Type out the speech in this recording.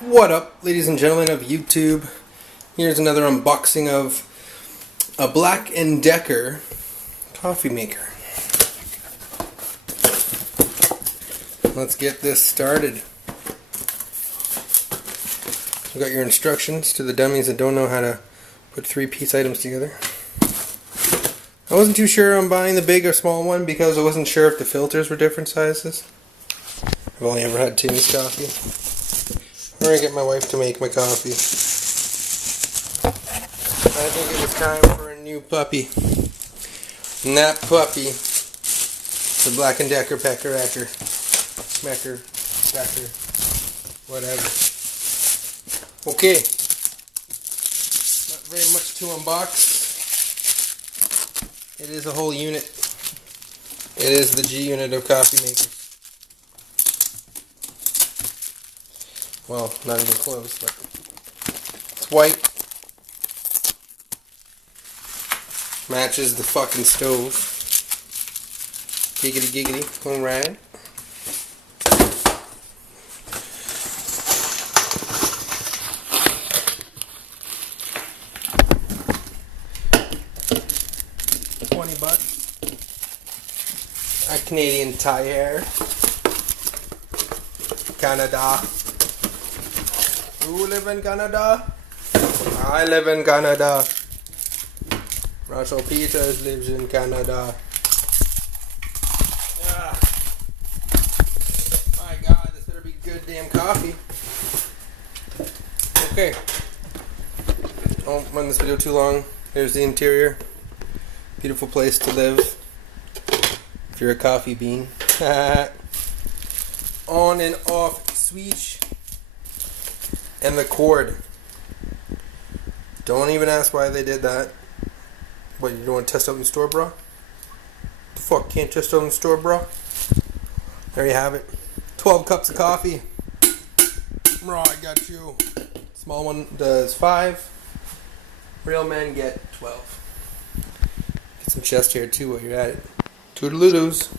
What up, ladies and gentlemen of YouTube? Here's another unboxing of a Black & Decker coffee maker. Let's get this started. You got your instructions to the dummies that don't know how to put three-piece items together. I wasn't too sure on buying the big or small one because I wasn't sure if the filters were different sizes. I've only ever had Timmy's coffee. I'm going to get my wife to make my coffee. I think it was time for a new puppy. And that puppy, the Black & Decker Pecker-Ecker. Smecker, Decker, whatever. Okay. Not very much to unbox. It is a whole unit. It is the G unit of coffee makers. Well, not even close, but it's white. Matches the fucking stove. Giggity giggity. Alright. $20. A Canadian Tire. Canada. You live in Canada? I live in Canada. Russell Peters lives in Canada. Ah. My God, this better be good damn coffee. Okay. Don't run this video too long. Here's the interior. Beautiful place to live. If you're a coffee bean. On and off switch. And the cord. Don't even ask why they did that. What, you don't want to test out in the store, bro? The fuck, can't test out in the store, bro? There you have it. 12 cups of coffee. Bro, I got you. Small one does 5. Real men get 12. Get some chest hair too while you're at it. Toodaloo-doos.